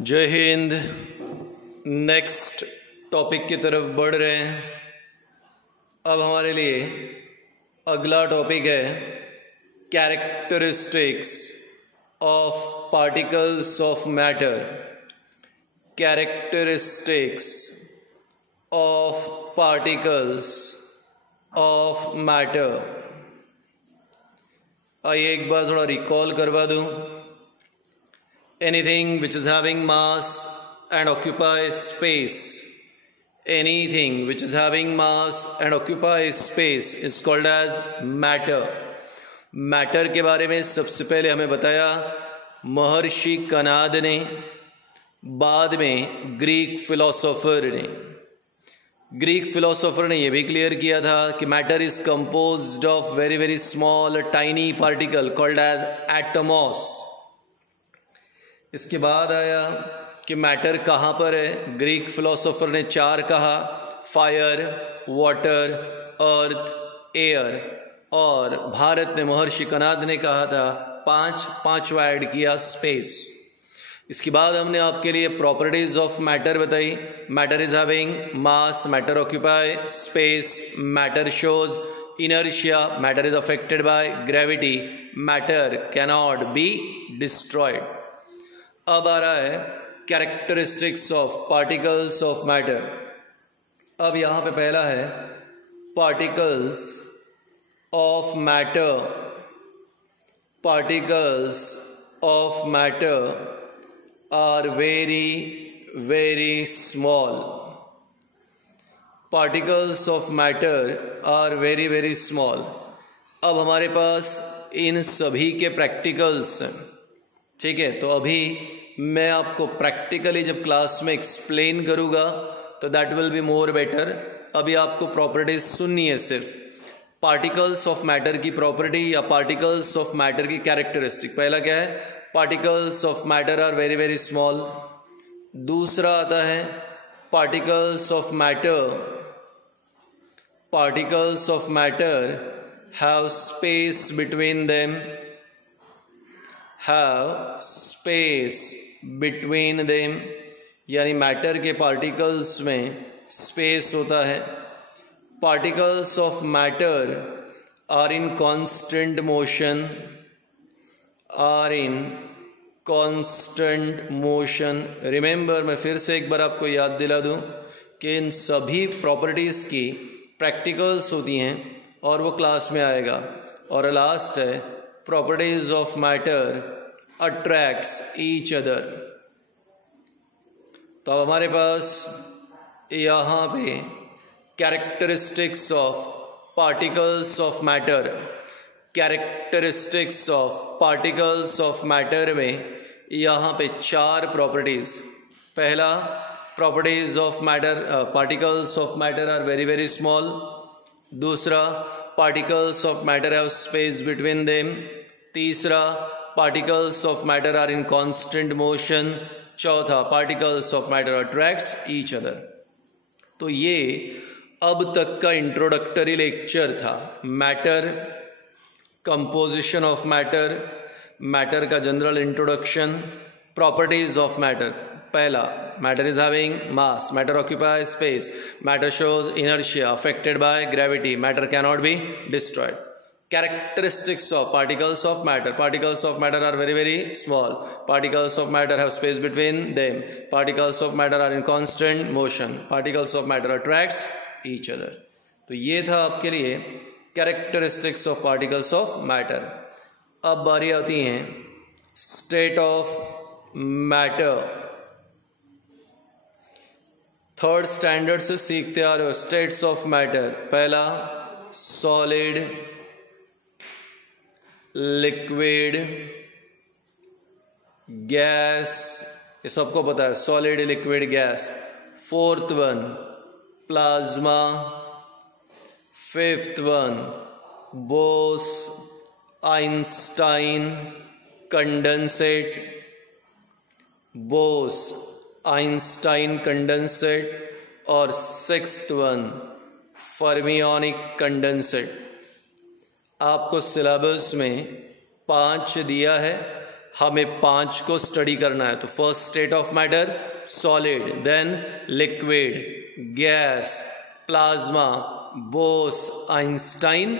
जय Hind. Next topic की तरफ बढ़ रहे हैं। अब हमारे लिए अगला टॉपिक है characteristics of particles of matter. Characteristics of particles of matter. आइए एक बार थोड़ा रिकॉल करवा दूं। Anything which is having mass and occupies space, anything which is having mass and occupies space is called as matter. Matter के बारे में सबसे पहले हमें बताया महर्षि कनाद ने, बाद में ग्रीक फिलोसोफर ने यह भी क्लियर किया था कि matter is composed of very very small tiny particle called as atoms. इसके बाद आया कि मैटर कहाँ पर है। ग्रीक फिलोसोफर ने 4 कहा, फायर, वाटर, अर्थ, एयर, और भारत ने महर्षि कनाद ने कहा था 5वां ऐड किया, स्पेस। इसके बाद हमने आपके लिए प्रॉपर्टीज ऑफ मैटर बताई। Matter is having mass, matter occupy space, matter shows inertia, matter is affected by gravity, matter cannot be destroyed. अब आ रहा है characteristics of particles of matter. अब यहाँ पे पहला है particles of matter. Particles of matter are very very small. Particles of matter are very very small. अब हमारे पास इन सभी के प्रैक्टिकल्स हैं, ठीक है। तो अभी मैं आपको प्रैक्टिकली जब क्लास में एक्सप्लेन करूँगा तो that will be more better. अभी आपको प्रॉपर्टीज सुननी है सिर्फ। पार्टिकल्स ऑफ मैटर की प्रॉपर्टी या पार्टिकल्स ऑफ मैटर की कैरेक्टरिस्टिक। पहला क्या है, particles of matter are very very small. दूसरा आता है particles of matter have space between them, यानी मैटर के पार्टिकल्स में स्पेस होता है। Particles of matter are in constant motion, remember, मैं फिर से एक बार आपको याद दिला दूं कि इन सभी प्रॉपर्टीज़ की प्रैक्टिकल्स होती हैं और वो क्लास में आएगा। और लास्ट है properties of matter attracts each other. तो अब हमारे पास यहाँ पे characteristics of particles of matter. Characteristics of particles of matter में यहाँ पे 4 प्रॉपर्टीज। पहला, properties of matter, particles of matter are very very small. दूसरा, particles of matter have space between them. तीसरा, particles of matter are in constant motion. चौथा, particles of matter attracts each other. तो ये अब तक का introductory lecture था। Matter, composition of matter, matter का general introduction, properties of matter. पहला, matter is having mass, matter occupy space, matter shows inertia, affected by gravity, matter cannot be destroyed. Characteristics of particles of matter. Particles of matter are very very small. Particles of matter have space between them. Particles of matter are in constant motion. Particles of matter attracts each other. तो ये था आपके लिए characteristics of particles of matter. अब बारी आती है state of matter. 3rd standard से सीखते आ रहे हो states of matter। पहला, solid, लिक्विड, गैस, ये सबको पता है, solid, liquid, gas. 4th one, plasma. 5th one, Bose Einstein condensate. और 6th वन, फर्मियोनिक कंडेंसेट। आपको सिलेबस में 5 दिया है, हमें 5 को स्टडी करना है। तो first state of matter solid, then liquid, gas, plasma, Bose Einstein,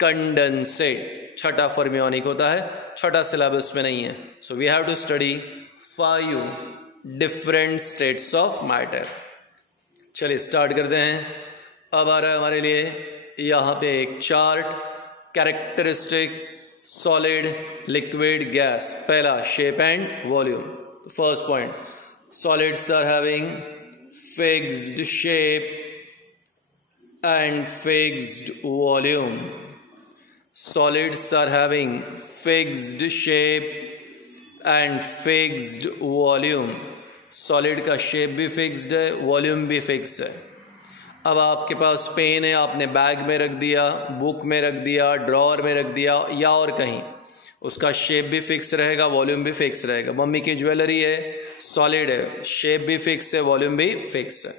condensate. छठा फर्मियोनिक होता है, छठा सिलेबस में नहीं है। So we have to study 5 different states of matter. चलिए स्टार्ट करते हैं। अब आ रहा है हमारे लिए यहाँ पे एक chart, characteristic solid, liquid, gas. पहला shape and volume. First point, solids are having fixed shape and fixed volume. Solids are having fixed shape and fixed volume. Solid का शेप भी फिक्स्ड है, वॉल्यूम भी फिक्स है। अब आपके पास pen है, आपने बैग में रख दिया, बुक में रख दिया, ड्रॉअर में रख दिया या और कहीं, उसका शेप भी फिक्स रहेगा, वॉल्यूम भी फिक्स रहेगा। मम्मी की ज्वेलरी है, सॉलिड है, शेप भी फिक्स है, वॉल्यूम भी फिक्स है।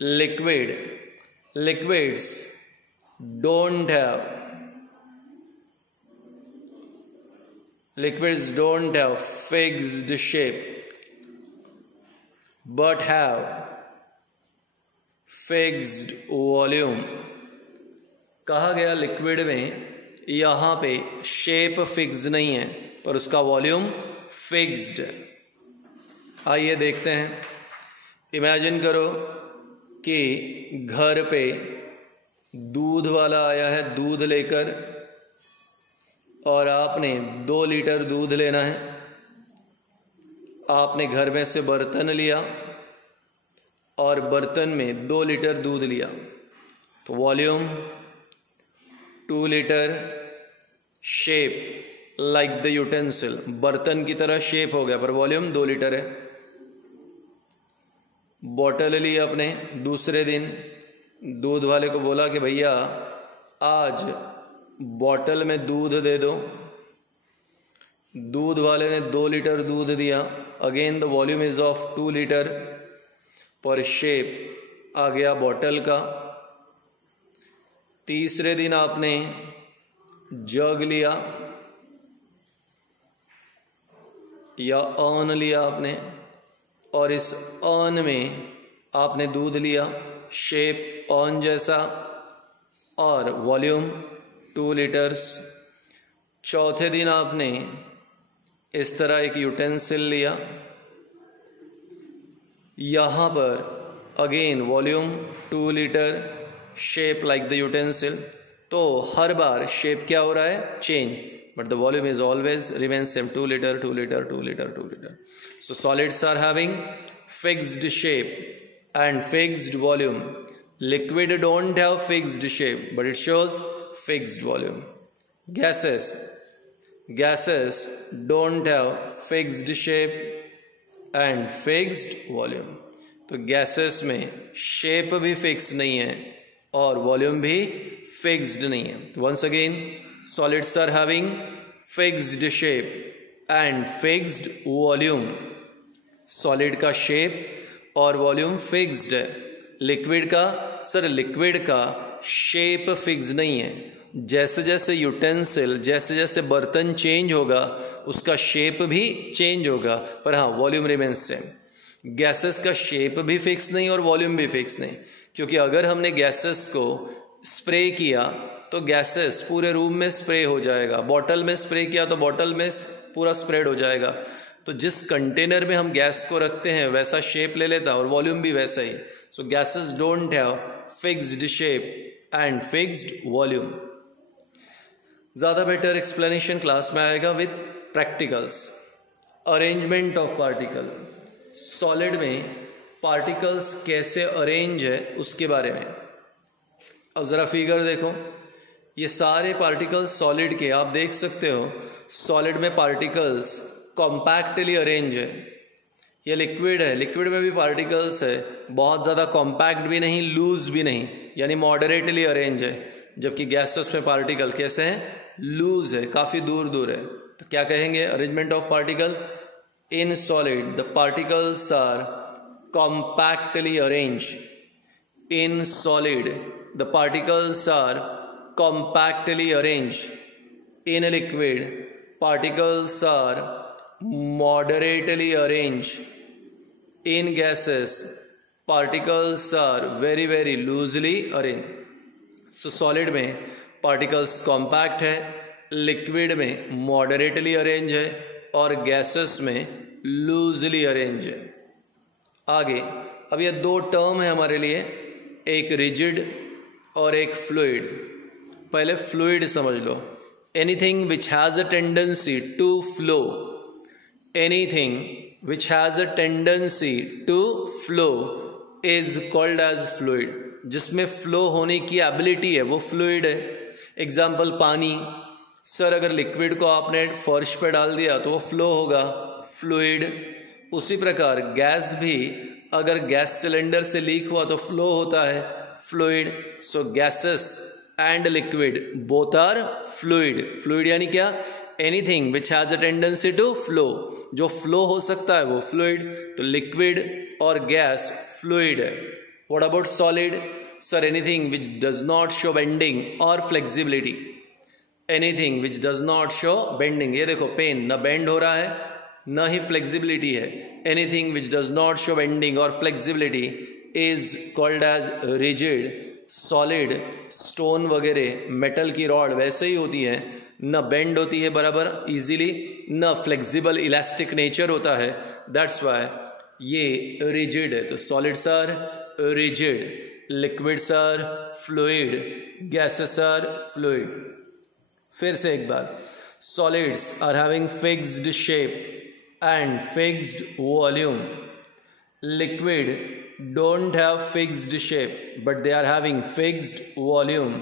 Liquid, liquids don't have fixed shape but have fixed volume। कहा गया लिक्विड में यहाँ पे शेप फिक्स नहीं है पर उसका वॉल्यूम फिक्स्ड है। आइए देखते हैं। इमेजिन करो कि घर पे दूध वाला आया है दूध लेकर, और आपने 2 लीटर दूध लेना है। आपने घर में से बर्तन लिया और बर्तन में 2 लीटर दूध लिया, तो volume 2 litre, shape like the utensil, बर्तन की तरह शेप हो गया पर वॉल्यूम 2 लीटर है। बॉटल ली आपने, दूसरे दिन दूध वाले को बोला कि भैया आज बॉटल में दूध दे दो। दूध वाले ने 2 लीटर दूध दिया। Again the volume is of 2 litre पर शेप आ गया बॉटल का। तीसरे दिन आपने जग लिया या अर्न लिया आपने, और इस अर्न में आपने दूध लिया, शेप अर्न जैसा और वॉल्यूम 2 लीटर्स। चौथे दिन आपने इस तरह एक यूटेंसिल लिया, यहाँ पर again volume 2 litre, shape like the utensil. तो हर बार शेप क्या हो रहा है, change, but the volume is always remain same, 2 litre 2 litre 2 litre 2 litre. So solids are having fixed shape and fixed volume. Liquid don't have fixed shape but it shows fixed volume. Gases don't have fixed shape and fixed volume. तो gases में shape भी fix नहीं है और volume भी fixed नहीं है। Once again, solids are having fixed shape and fixed volume. Solid का शेप और वॉल्यूम फिक्स्ड है। लिक्विड का, सर लिक्विड का शेप फिक्स नहीं है। जैसे जैसे यूटेंसिल, जैसे जैसे बर्तन चेंज होगा उसका शेप भी चेंज होगा, पर हाँ वॉल्यूम रिमेन्स सेम। गैसेस का शेप भी फिक्स नहीं और वॉल्यूम भी फिक्स नहीं, क्योंकि अगर हमने गैसेस को स्प्रे किया तो गैसेस पूरे रूम में स्प्रे हो जाएगा। बॉटल में स्प्रे किया तो बॉटल में पूरा स्प्रेड हो जाएगा। तो जिस कंटेनर में हम गैस को रखते हैं वैसा शेप ले लेता और वॉल्यूम भी वैसा ही। So gases don't have fixed shape and fixed volume. ज़्यादा बेटर एक्सप्लेनेशन क्लास में आएगा with practicals. Arrangement of particle, solid में पार्टिकल्स कैसे अरेंज है उसके बारे में। अब ज़रा फिगर देखो, ये सारे पार्टिकल्स सॉलिड के आप देख सकते हो। सॉलिड में पार्टिकल्स कॉम्पैक्टली अरेंज है। ये लिक्विड है, लिक्विड में भी पार्टिकल्स है, बहुत ज़्यादा कॉम्पैक्ट भी नहीं, लूज भी नहीं, यानी मॉडरेटली अरेंज है। जबकि गैसेस में पार्टिकल कैसे हैं, लूज है, काफ़ी दूर दूर है। तो क्या कहेंगे arrangement of particle? In solid the particles are compactly arrange. In solid the particles are compactly arranged. In a liquid particles are moderately arranged. In gases, particles are very very loosely arranged. So solid में particles compact है, liquid में moderately arranged है और gases में loosely arranged है. आगे अब ये दो टर्म है हमारे लिए, एक रिजिड और एक फ्लूइड. पहले फ्लूइड समझ लो. Anything which has a tendency to flow, anything which has a tendency to flow is called as fluid. जिसमें फ्लो होने की एबिलिटी है वो फ्लूइड है. एग्जाम्पल पानी. सर अगर लिक्विड को आपने फर्श पे डाल दिया तो वो फ्लो होगा, फ्लूइड. उसी प्रकार गैस भी अगर गैस सिलेंडर से लीक हुआ तो फ्लो होता है, fluid. So gases and liquid both are fluid. Fluid यानी क्या? Anything which has a tendency to flow. जो फ्लो हो सकता है वो फ्लूइड. तो लिक्विड और गैस फ्लूइड है. What about solid? Sir anything which does not show bending और flexibility. Anything which does not show bending. ये देखो पेन ना बेंड हो रहा है न ही फ्लेक्सिबिलिटी है. Anything which does not show bending और flexibility is called as rigid. Solid, stone वगैरह, मेटल की रॉड वैसे ही होती है, न बेंड होती है बराबर इजीली, न फ्लेक्सिबल इलास्टिक नेचर होता है. दैट्स वाई ये रिजिड है. तो solids are rigid, liquids are fluid, gases are fluid. फिर से एक बार, solids are having fixed shape and fixed volume. Liquid don't have fixed shape but they are having fixed volume.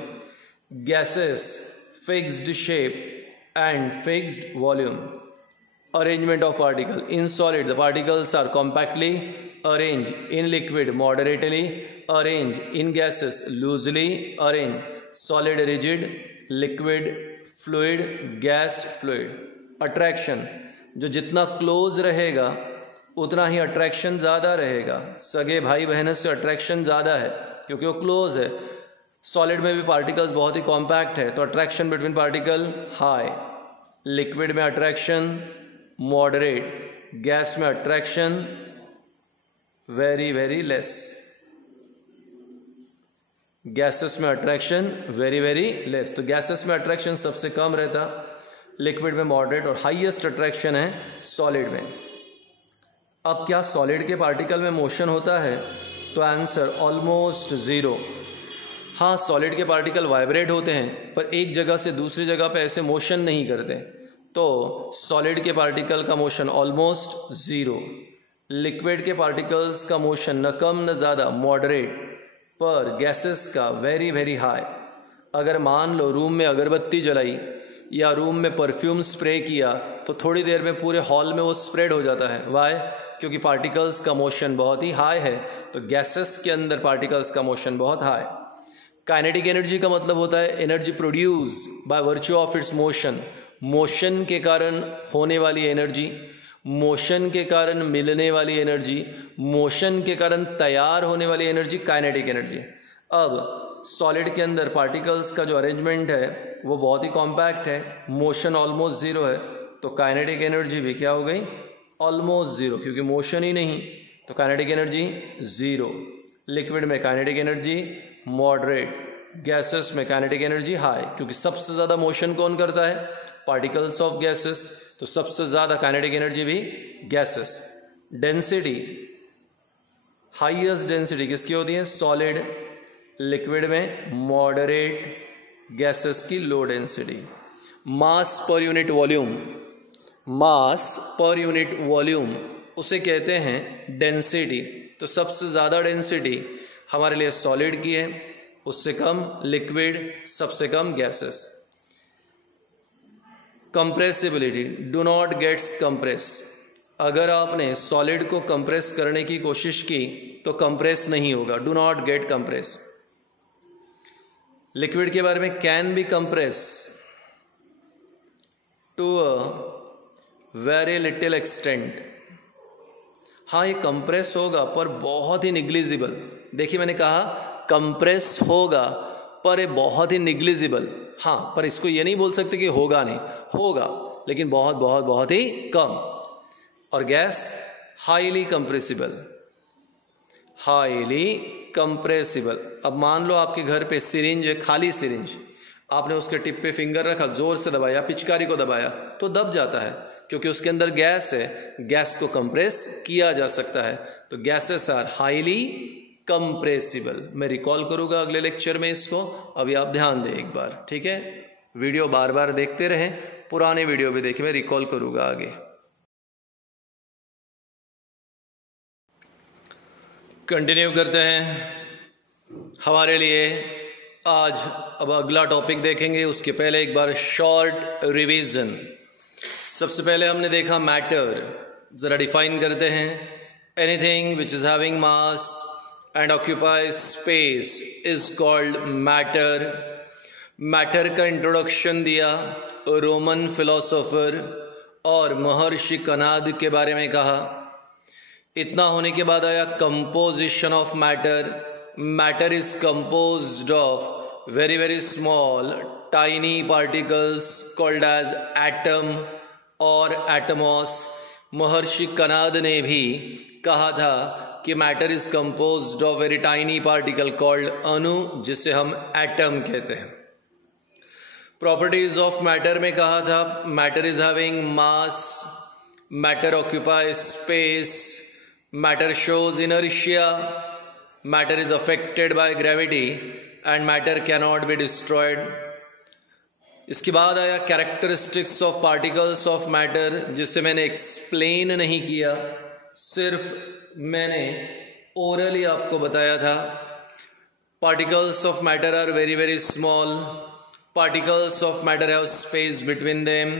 Gases fixed shape and fixed volume. Arrangement of particle. In solid the particles are compactly arranged. In liquid moderately arranged. In gases loosely arranged. Solid rigid, liquid fluid, gas fluid. Attraction. जो जितना close रहेगा उतना ही attraction ज़्यादा रहेगा. सगे भाई बहनों से अट्रैक्शन ज़्यादा है क्योंकि वो क्लोज है. सॉलिड में भी पार्टिकल्स बहुत ही कॉम्पैक्ट है तो attraction between particle high. Liquid में अट्रैक्शन मॉडरेट, गैस में attraction very very less, gases में अट्रैक्शन वेरी वेरी लेस. तो गैसेस में अट्रैक्शन सबसे कम रहता, लिक्विड में मॉडरेट, और हाईएस्ट अट्रैक्शन है सॉलिड में. अब क्या सॉलिड के पार्टिकल में मोशन होता है? तो आंसर ऑलमोस्ट ज़ीरो. हाँ, सॉलिड के पार्टिकल वाइब्रेट होते हैं पर एक जगह से दूसरी जगह पे ऐसे मोशन नहीं करते. तो सॉलिड के पार्टिकल का मोशन ऑलमोस्ट ज़ीरो. लिक्विड के पार्टिकल्स का मोशन न कम न ज़्यादा, मॉडरेट, पर गैसेस का वेरी वेरी हाई. अगर मान लो रूम में अगरबत्ती जलाई या रूम में परफ्यूम स्प्रे किया तो थोड़ी देर में पूरे हॉल में वो स्प्रेड हो जाता है. वाई? क्योंकि पार्टिकल्स का मोशन बहुत ही हाई है. तो गैसेस के अंदर पार्टिकल्स का मोशन बहुत हाई. काइनेटिक एनर्जी का मतलब होता है energy produce by virtue of its motion. Motion के कारण होने वाली एनर्जी, मोशन के कारण मिलने वाली एनर्जी, मोशन के कारण तैयार होने वाली एनर्जी काइनेटिक एनर्जी. अब सॉलिड के अंदर पार्टिकल्स का जो अरेंजमेंट है वो बहुत ही कॉम्पैक्ट है, मोशन ऑलमोस्ट ज़ीरो है. तो काइनेटिक एनर्जी भी क्या हो गई? ऑलमोस्ट ज़ीरो, क्योंकि मोशन ही नहीं तो काइनेटिक एनर्जी ज़ीरो. लिक्विड में काइनेटिक एनर्जी मॉडरेट, गैसेस में काइनेटिक एनर्जी हाई, क्योंकि सबसे ज़्यादा मोशन कौन करता है? Particles of gases. तो सबसे ज़्यादा काइनेटिक एनर्जी भी गैसेस. डेंसिटी, हाईएस्ट डेंसिटी किसकी होती है? सॉलिड. लिक्विड में मॉडरेट, गैसेस की low density. Mass per unit volume, मास पर यूनिट वॉल्यूम उसे कहते हैं डेंसिटी. तो सबसे ज़्यादा डेंसिटी हमारे लिए सॉलिड की है, उससे कम लिक्विड, सबसे कम gases. Compressibility, do not gets compress. अगर आपने सॉलिड को कंप्रेस करने की कोशिश की तो कंप्रेस नहीं होगा, do not get compress. Liquid के बारे में can be compress to a very little extent. हाँ, ये कंप्रेस होगा पर बहुत ही निग्लिजिबल. देखिए मैंने कहा कंप्रेस होगा पर ये बहुत ही निग्लिजिबल. हाँ, पर इसको ये नहीं बोल सकते कि होगा नहीं, होगा लेकिन बहुत बहुत बहुत ही कम। और gas highly compressible, highly compressible. अब मान लो आपके घर पे सिरिंज है, खाली सिरिंज, आपने उसके टिप पे फिंगर रखा, जोर से दबाया, पिचकारी को दबाया तो दब जाता है, क्योंकि उसके अंदर गैस है, गैस को कंप्रेस किया जा सकता है। तो गैसेस आर हाईली कंप्रेसिबल। मैं रिकॉल करूँगा अगले लेक्चर में इसको, अभी आप ध्यान दें एक बार, ठीक है। वीडियो बार बार देखते रहें, पुराने वीडियो भी देखें, मैं रिकॉल करूँगा आगे। कंटिन्यू करते हैं। हमारे लिए आज अब अगला टॉपिक देखेंगे, उसके पहले एक बार शॉर्ट रिवीजन। सबसे पहले हमने देखा मैटर, ज़रा डिफाइन करते हैं। Anything which is having mass and occupy space is called matter. Matter का इंट्रोडक्शन दिया रोमन फिलोसोफर और महर्षि कनाद के बारे में कहा। इतना होने के बाद आया composition of matter. Matter is composed of very very small tiny particles called as atom और एटमॉस। महर्षि कनाद ने भी कहा था कि matter is composed of very tiny particle called अणु, जिसे हम एटम कहते हैं। प्रॉपर्टीज ऑफ मैटर में कहा था matter is having mass, matter occupy space, matter shows inertia, matter is affected by gravity and matter cannot be destroyed. इसके बाद आया characteristics of particles of matter, जिसे मैंने एक्सप्लेन नहीं किया, सिर्फ मैंने ओरली आपको बताया था। Particles of matter are very very small, particles of matter have space between them,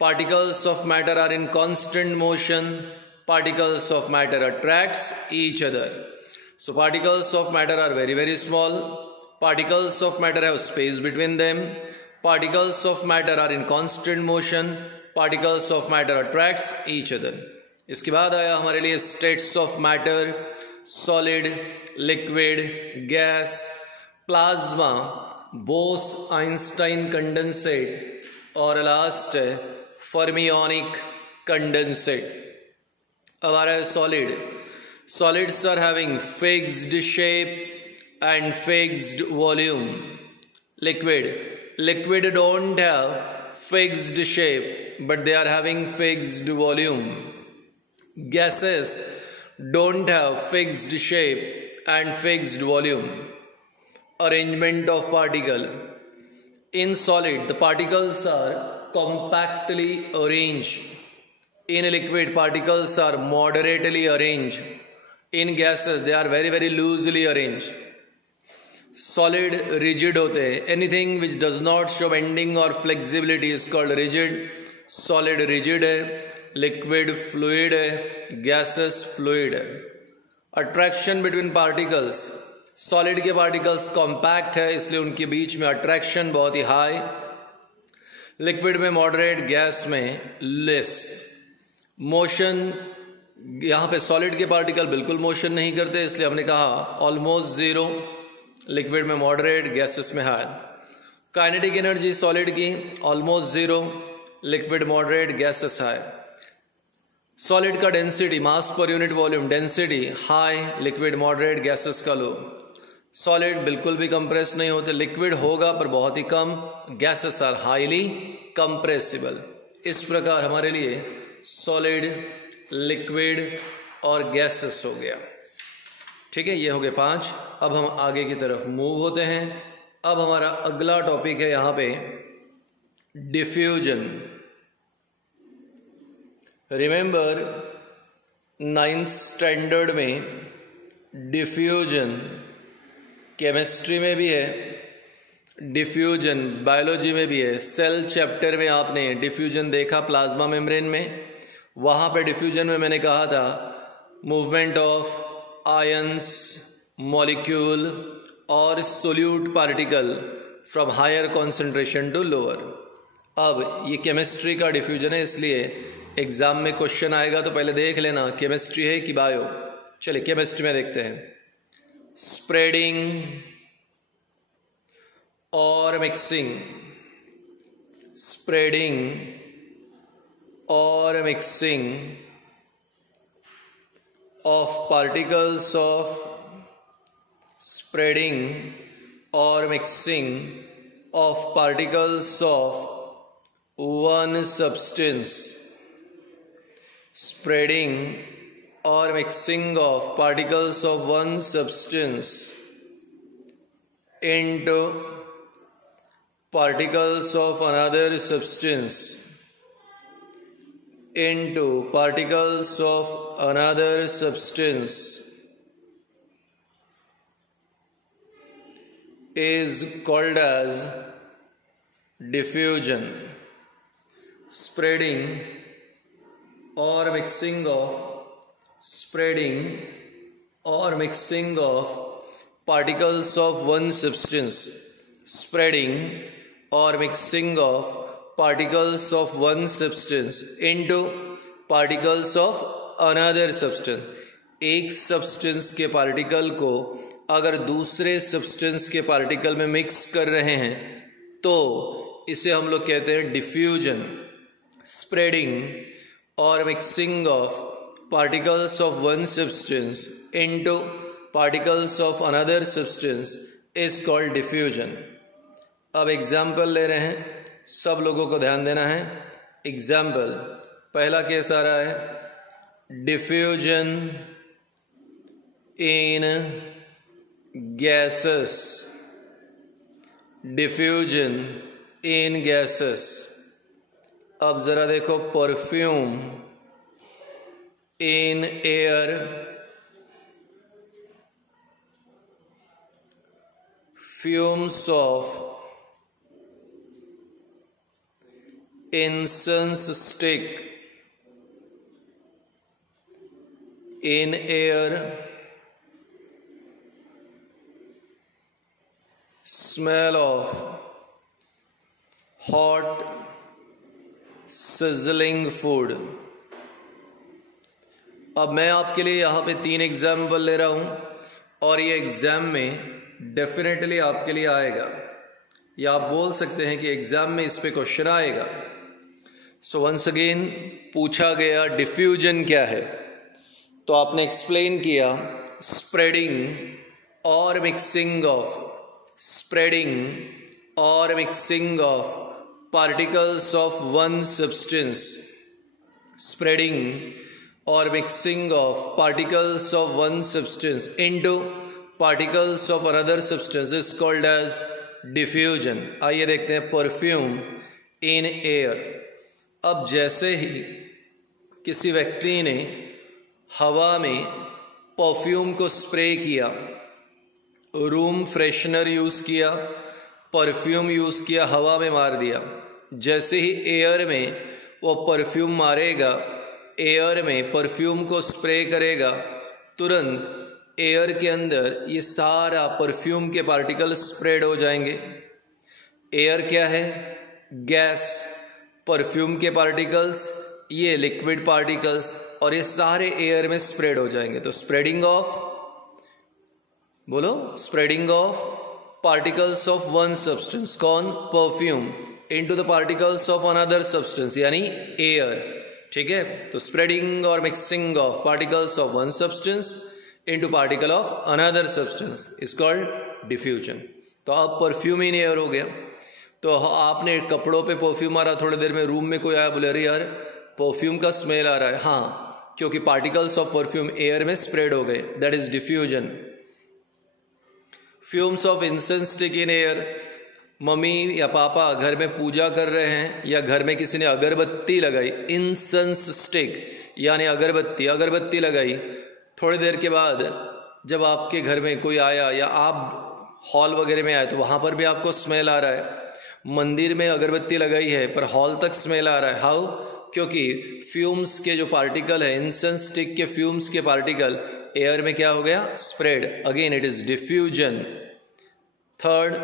particles of matter are in constant motion, particles of matter attracts each other. So particles of matter are very very small, particles of matter have space between them, particles of matter are in constant motion, particles of matter attracts each other. इसके बाद आया हमारे लिए states of matter, solid, liquid, gas, plasma, Bose-Einstein condensate और last fermionic condensate। अब आ रहा है solid. Solids are having fixed shape and fixed volume. Liquid don't have fixed shape but they are having fixed volume. Gases don't have fixed shape and fixed volume. Arrangement of particle in solid, the particles are compactly arranged. In liquid, particles are moderately arranged. In gases, they are very very loosely arranged. Solid rigid होते हैं. Anything which does not show bending or flexibility is called rigid. Solid rigid है, liquid fluid है, gases fluid है. Attraction between particles. Solid के particles compact है, इसलिए उनके बीच में attraction बहुत ही high. Liquid में moderate, gas में less. मोशन, यहाँ पे सॉलिड के पार्टिकल बिल्कुल मोशन नहीं करते, इसलिए हमने कहा ऑलमोस्ट ज़ीरो। लिक्विड में मॉडरेट, गैसेस में हाई। काइनेटिक एनर्जी सॉलिड की almost zero, liquid moderate, gases high. Solid का density, mass per unit volume, density high, liquid moderate, gases का लो। सॉलिड बिल्कुल भी कंप्रेस नहीं होते, लिक्विड होगा पर बहुत ही कम, गैसेस आर हाईली कंप्रेसिबल। इस प्रकार हमारे लिए सॉलिड, लिक्विड और गैसेस हो गया, ठीक है। ये हो गए 5। अब हम आगे की तरफ मूव होते हैं। अब हमारा अगला टॉपिक है यहाँ पे डिफ्यूजन। रिमेंबर 9th स्टैंडर्ड में डिफ्यूजन केमिस्ट्री में भी है, डिफ्यूजन बायोलॉजी में भी है। सेल चैप्टर में आपने डिफ्यूजन देखा प्लाज्मा मेम्ब्रेन में। वहाँ पे डिफ्यूजन में मैंने कहा था मूवमेंट ऑफ आयंस, मॉलिक्यूल और solute particle from higher concentration to lower. अब ये केमिस्ट्री का डिफ्यूजन है, इसलिए एग्जाम में क्वेश्चन आएगा तो पहले देख लेना केमिस्ट्री है कि बायो। चलिए केमिस्ट्री में देखते हैं। स्प्रेडिंग और mixing, spreading or mixing of particles of spreading or mixing of particles of one substance, spreading or mixing of particles of one substance into particles of another substance, into particles of another substance is called as diffusion. Spreading or mixing of particles of one substance, spreading or mixing of particles of one substance into particles of another substance. एक substance के particle को अगर दूसरे substance के particle में mix कर रहे हैं तो इसे हम लोग कहते हैं डिफ्यूजन. स्प्रेडिंग और mixing of particles of one substance into particles of another substance is called diffusion. अब एग्जाम्पल ले रहे हैं, सब लोगों को ध्यान देना है. एग्जाम्पल पहला केस आ रहा है, डिफ्यूजन इन गैसेस. डिफ्यूजन इन गैसेस. अब जरा देखो, perfume in air, fumes of incense stick in air, smell of hot sizzling food. अब मैं आपके लिए यहाँ पे 3 एग्जाम्पल ले रहा हूँ और ये एग्ज़ाम में डेफिनेटली आपके लिए आएगा, या आप बोल सकते हैं कि एग्ज़ाम में इस पे क्वेश्चन आएगा. सो वंस अगेन पूछा गया डिफ्यूजन क्या है, तो आपने एक्सप्लेन किया स्प्रेडिंग और mixing of particles of one substance. Spreading or mixing of particles of one substance into particles of another substance is called as diffusion. आइए देखते हैं परफ्यूम इन एयर. अब जैसे ही किसी व्यक्ति ने हवा में परफ्यूम को स्प्रे किया, रूम फ्रेशनर यूज़ किया, परफ्यूम यूज़ किया, हवा में मार दिया, जैसे ही एयर में वो परफ्यूम मारेगा, एयर में परफ्यूम को स्प्रे करेगा, तुरंत एयर के अंदर ये सारा परफ्यूम के पार्टिकल स्प्रेड हो जाएंगे. एयर क्या है? गैस. परफ्यूम के पार्टिकल्स ये लिक्विड पार्टिकल्स, और ये सारे एयर में स्प्रेड हो जाएंगे. तो spreading of particles of one substance, कौन? Perfume, into the particles of another substance यानी एयर. ठीक है, तो स्प्रेडिंग और mixing of particles of one substance into particle of another substance is called diffusion. तो अब परफ्यूम इन एयर हो गया. तो आपने कपड़ों पे परफ्यूम मारा, थोड़ी देर में रूम में कोई आया, बोले अरे यार परफ्यूम का स्मेल आ रहा है. हाँ, क्योंकि पार्टिकल्स ऑफ परफ्यूम एयर में स्प्रेड हो गए, that is diffusion. Fumes of incense stick in air. Mummy या पापा घर में पूजा कर रहे हैं या घर में किसी ने अगरबत्ती लगाई, इंसेंस स्टिक यानी अगरबत्ती लगाई. थोड़ी देर के बाद जब आपके घर में कोई आया या आप हॉल वगैरह में आए तो वहाँ पर भी आपको स्मेल आ रहा है. मंदिर में अगरबत्ती लगाई है पर हॉल तक स्मेल आ रहा है. हाउ? क्योंकि फ्यूम्स के जो पार्टिकल है, इंसेंस स्टिक के फ्यूम्स के पार्टिकल एयर में क्या हो गया? Spread. Again it is diffusion. Third,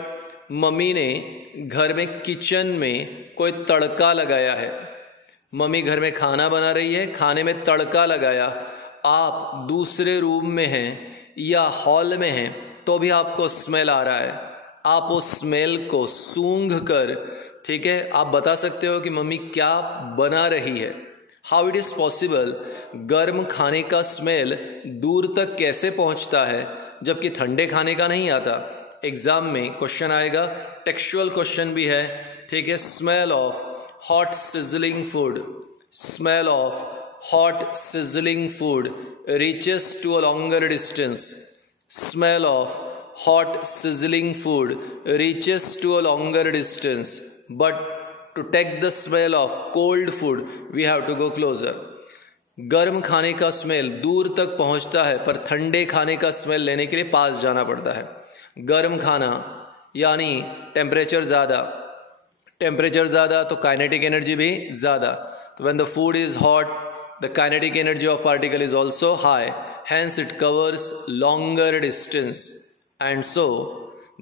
mummy ने घर में किचन में कोई तड़का लगाया है. मम्मी घर में खाना बना रही है, खाने में तड़का लगाया. आप दूसरे रूम में हैं या हॉल में हैं तो भी आपको स्मेल आ रहा है. आप उस स्मेल को सूंघ कर, ठीक है, आप बता सकते हो कि मम्मी क्या बना रही है. हाउ इट इज़ पॉसिबल, गर्म खाने का स्मेल दूर तक कैसे पहुंचता है जबकि ठंडे खाने का नहीं आता। एग्जाम में क्वेश्चन आएगा, टेक्सचुअल क्वेश्चन भी है, ठीक है। Smell of hot sizzling food, smell of hot sizzling food reaches to a longer distance, smell of hot sizzling food reaches to a longer distance, but to take the smell of cold food we have to go closer. गर्म खाने का smell दूर तक पहुंचता है पर ठंडे खाने का स्मेल लेने के लिए पास जाना पड़ता है। गर्म खाना यानी टेम्परेचर ज़्यादा तो काइनेटिक एनर्जी भी ज़्यादा। तो when the food is hot the kinetic energy of particle is also high, hence it covers longer distance, and so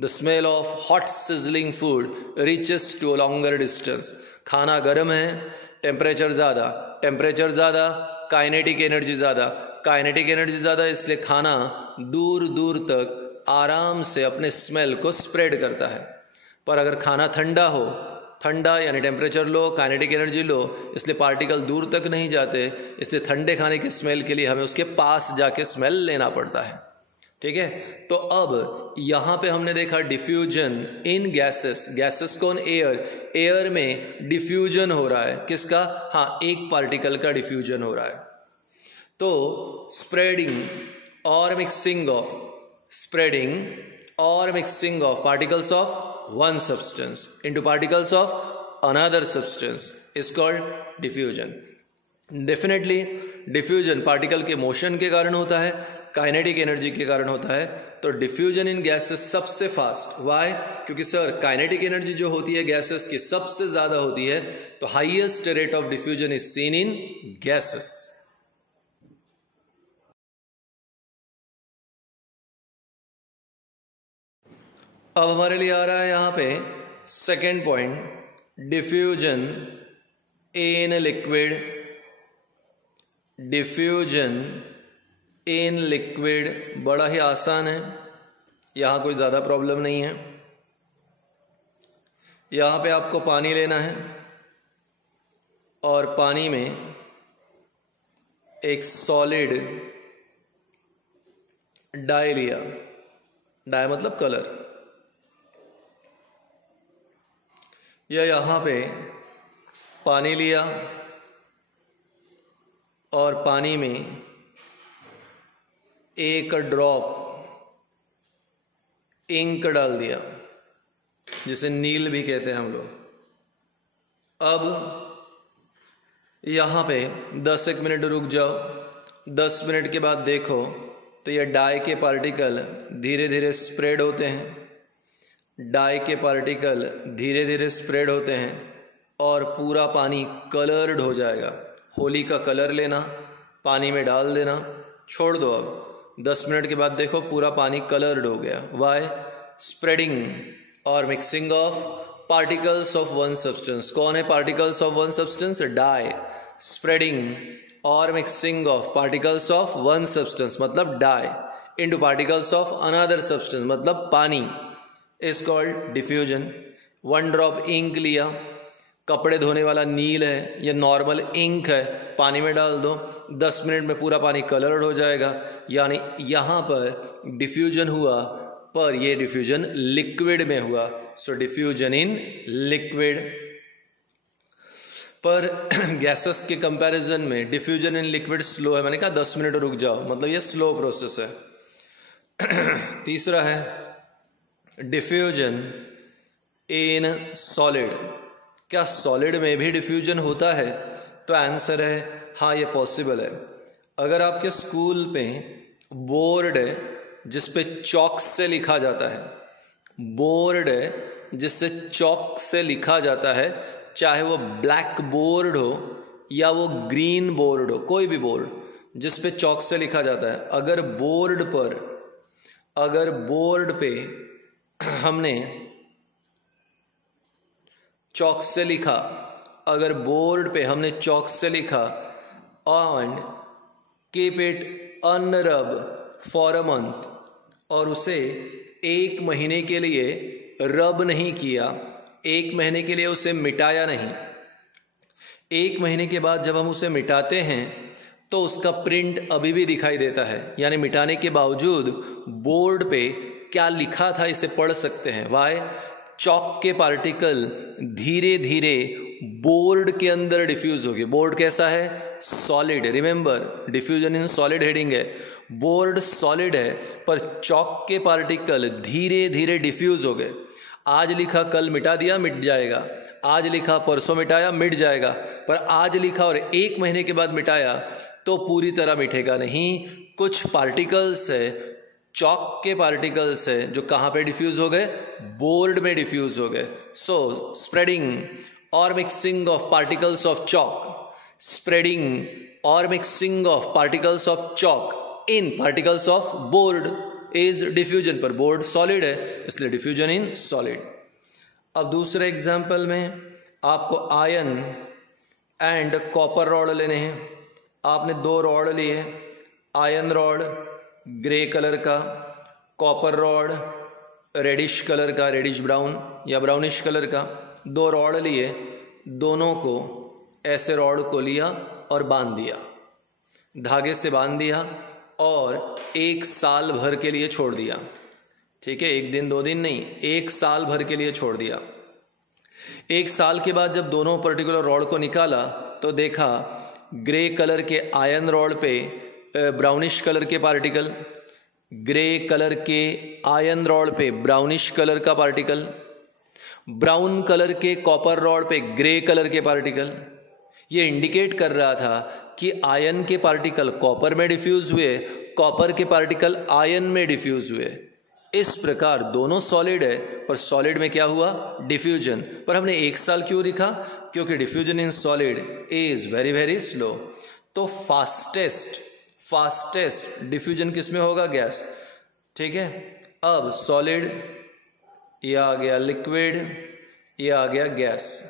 the smell of hot sizzling food reaches to a longer distance. खाना गर्म है, temperature ज़्यादा, kinetic energy ज़्यादा, इसलिए खाना दूर दूर तक आराम से अपने स्मेल को स्प्रेड करता है। पर अगर खाना ठंडा यानी temperature low, kinetic energy low, इसलिए पार्टिकल दूर तक नहीं जाते, इसलिए ठंडे खाने के स्मेल के लिए हमें उसके पास जाके स्मेल लेना पड़ता है, ठीक है। तो अब यहाँ पे हमने देखा डिफ्यूजन इन गैसेस कौन, एयर में डिफ्यूजन हो रहा है, किसका, हाँ, एक पार्टिकल का डिफ्यूजन हो रहा है। तो स्प्रेडिंग और mixing of particles of one substance into particles of another substance is called diffusion. Definitely diffusion particle के मोशन के कारण होता है, काइनेटिक एनर्जी के कारण होता है। तो डिफ्यूजन इन गैसेस सबसे फास्ट, वाई, क्योंकि सर काइनेटिक एनर्जी जो होती है गैसेस की सबसे ज़्यादा होती है, तो highest rate of diffusion is seen in gases. अब हमारे लिए आ रहा है यहाँ पे second point, diffusion in liquid बड़ा ही आसान है, यहाँ कोई ज़्यादा प्रॉब्लम नहीं है। यहाँ पे आपको पानी लेना है और पानी में एक सॉलिड डाई लिया, डाई मतलब कलर, या यहाँ पे पानी लिया और पानी में एक ड्रॉप इंक डाल दिया, जिसे नील भी कहते हैं हम लोग। अब यहाँ पे 10 मिनट रुक जाओ, 10 मिनट के बाद देखो तो ये डाई के पार्टिकल धीरे धीरे स्प्रेड होते हैं, और पूरा पानी कलर्ड हो जाएगा। होली का कलर लेना, पानी में डाल देना, छोड़ दो। अब 10 मिनट के बाद देखो पूरा पानी कलर्ड हो गया। वाई? स्प्रेडिंग और mixing of particles of one substance. कौन है particles of one substance? Dye. Spreading और mixing of particles of one substance मतलब dye into particles of another substance मतलब पानी is called diffusion. 1 drop ink लिया, कपड़े धोने वाला नील है या नॉर्मल इंक है, पानी में डाल दो, 10 मिनट में पूरा पानी कलर्ड हो जाएगा। यानी यहाँ पर डिफ्यूजन हुआ, पर ये डिफ्यूजन लिक्विड में हुआ। सो डिफ्यूजन इन लिक्विड। पर गैसेस के कंपैरिजन में डिफ्यूजन इन लिक्विड स्लो है। मैंने कहा 10 मिनट रुक जाओ, मतलब ये स्लो प्रोसेस है। तीसरा है डिफ्यूजन इन सॉलिड। क्या सॉलिड में भी डिफ्यूजन होता है? तो आंसर है हाँ, ये पॉसिबल है। अगर आपके स्कूल में बोर्ड है जिस पे चॉक से लिखा जाता है, बोर्ड है जिससे चॉक से लिखा जाता है, चाहे वो ब्लैक बोर्ड हो या वो ग्रीन बोर्ड हो, कोई भी बोर्ड जिस पे चॉक से लिखा जाता है, अगर बोर्ड पे हमने चॉक से लिखा, अगर बोर्ड पे हमने चॉक से लिखा and keep it unrub for a month, और उसे 1 महीने के लिए रब नहीं किया, 1 महीने के लिए उसे मिटाया नहीं, 1 महीने के बाद जब हम उसे मिटाते हैं तो उसका प्रिंट अभी भी दिखाई देता है, यानी मिटाने के बावजूद बोर्ड पे क्या लिखा था इसे पढ़ सकते हैं। वाई? चॉक के पार्टिकल धीरे धीरे बोर्ड के अंदर डिफ्यूज हो गए। बोर्ड कैसा है? Solid. Remember, diffusion in solid heading है। बोर्ड सॉलिड है पर चॉक के पार्टिकल धीरे धीरे डिफ्यूज हो गए। आज लिखा कल मिटा दिया, मिट जाएगा। आज लिखा परसों मिटाया, मिट जाएगा। पर आज लिखा और 1 महीने के बाद मिटाया तो पूरी तरह मिटेगा नहीं। कुछ पार्टिकल्स है, चॉक के पार्टिकल्स है, जो कहाँ पे डिफ्यूज हो गए? बोर्ड में डिफ्यूज हो गए। सो स्प्रेडिंग और mixing of particles of chalk, spreading और mixing of particles of chalk in particles of board is diffusion. पर बोर्ड सॉलिड है इसलिए डिफ्यूजन इन सॉलिड। अब दूसरे एग्जाम्पल में आपको आयरन एंड कॉपर रॉड लेने हैं। आपने 2 रॉड लिए, आयरन रॉड ग्रे कलर का, कॉपर रॉड रेडिश कलर का, रेडिश ब्राउन या ब्राउनिश कलर का। 2 रॉड लिए, दोनों को ऐसे रॉड को लिया और बांध दिया, धागे से बांध दिया और 1 साल भर के लिए छोड़ दिया। ठीक है, 1 दिन 2 दिन नहीं, 1 साल भर के लिए छोड़ दिया। 1 साल के बाद जब दोनों पर्टिकुलर रॉड को निकाला तो देखा ग्रे कलर के आयरन रॉड पे ब्राउनिश कलर के पार्टिकल, ग्रे कलर के आयरन रॉड पे ब्राउनिश कलर का पार्टिकल, ब्राउन कलर के कॉपर रॉड पे ग्रे कलर के पार्टिकल। ये इंडिकेट कर रहा था कि आयरन के पार्टिकल कॉपर में डिफ्यूज हुए, कॉपर के पार्टिकल आयरन में डिफ्यूज हुए। इस प्रकार दोनों सॉलिड है पर सॉलिड में क्या हुआ? डिफ्यूजन। पर हमने 1 साल क्यों लिखा? क्योंकि diffusion in solid is very very slow. तो फास्टेस्ट डिफ्यूजन किस में होगा? गैस। ठीक है, अब सॉलिड, ये आ गया लिक्विड, ये आ गया गैस।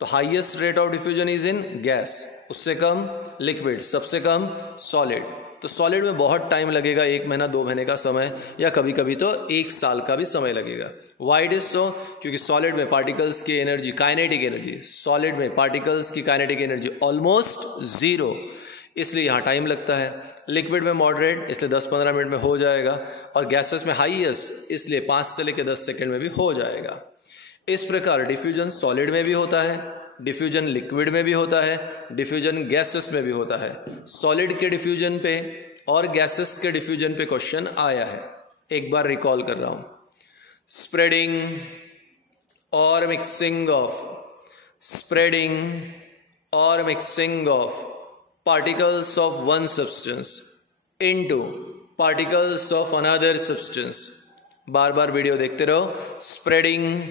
तो highest rate of diffusion is in gas, उससे कम लिक्विड, सबसे कम सॉलिड। तो सॉलिड में बहुत टाइम लगेगा, 1 महीना 2 महीने का समय, या कभी कभी तो 1 साल का भी समय लगेगा। Why it is so? क्योंकि सॉलिड में पार्टिकल्स की एनर्जी, काइनेटिक एनर्जी, सॉलिड में पार्टिकल्स की काइनेटिक एनर्जी ऑलमोस्ट 0, इसलिए यहाँ टाइम लगता है। लिक्विड में मॉडरेट, इसलिए 10-15 मिनट में हो जाएगा, और गैसेस में हाईएस्ट, इसलिए 5 से लेकर 10 सेकेंड में भी हो जाएगा। इस प्रकार डिफ्यूजन सॉलिड में भी होता है, डिफ्यूजन लिक्विड में भी होता है, डिफ्यूजन गैसेस में भी होता है। सॉलिड के डिफ्यूजन पे और गैसेस के डिफ्यूजन पे क्वेश्चन आया है, एक बार रिकॉल कर रहा हूं। स्प्रेडिंग और mixing of particles of one substance into particles of another substance। Bar bar video देखते रहो। स्प्रेडिंग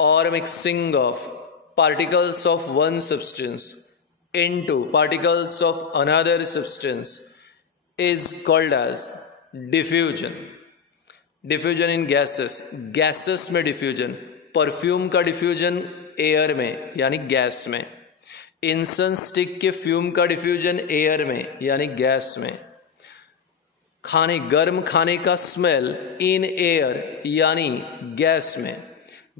और mixing of particles of one substance into particles of another substance is called as diffusion। Diffusion in gases, gases में diffusion, perfume का diffusion air में यानी gas में, incense stick के fume का डिफ्यूजन एयर में यानी गैस में, गर्म खाने का स्मेल इन एयर यानी गैस में।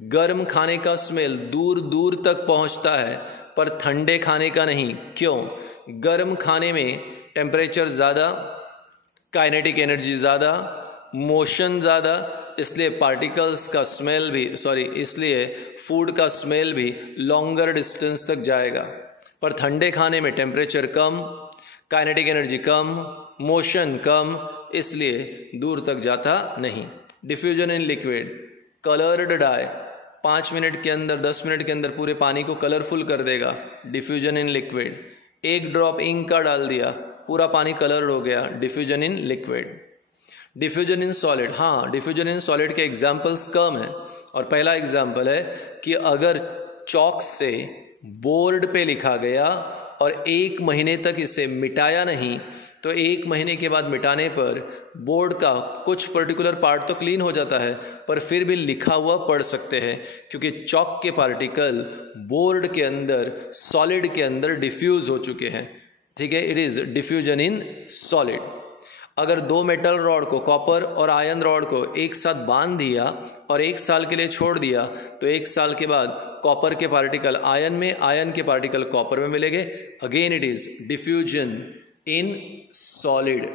गर्म खाने का स्मेल दूर दूर तक पहुंचता है पर ठंडे खाने का नहीं। क्यों? गर्म खाने में टेम्परेचर ज़्यादा, काइनेटिक एनर्जी ज़्यादा, मोशन ज़्यादा, इसलिए पार्टिकल्स का स्मेल भी इसलिए फूड का स्मेल भी लॉन्गर डिस्टेंस तक जाएगा। पर ठंडे खाने में टेम्परेचर कम, काइनेटिक एनर्जी कम, मोशन कम, इसलिए दूर तक जाता नहीं। Diffusion in liquid, coloured dye 5 minute के अंदर 10 मिनट के अंदर पूरे पानी को कलरफुल कर देगा। Diffusion in liquid, 1 drop ink का डाल दिया, पूरा पानी कलर्ड हो गया। Diffusion in liquid. Diffusion in solid, हाँ डिफ्यूजन इन सॉलिड के एग्जाम्पल्स कम है। और पहला एग्जाम्पल है कि अगर चॉक से बोर्ड पे लिखा गया और 1 महीने तक इसे मिटाया नहीं, तो 1 महीने के बाद मिटाने पर बोर्ड का कुछ पर्टिकुलर पार्ट तो क्लीन हो जाता है, पर फिर भी लिखा हुआ पढ़ सकते हैं, क्योंकि चॉक के पार्टिकल बोर्ड के अंदर, सॉलिड के अंदर डिफ्यूज हो चुके हैं। ठीक है, it is diffusion in solid. अगर दो मेटल रॉड को, कॉपर और आयरन रॉड को एक साथ बांध दिया और 1 साल के लिए छोड़ दिया तो 1 साल के बाद कॉपर के पार्टिकल आयरन में, आयरन के पार्टिकल कॉपर में मिलेंगे। Again it is diffusion in solid.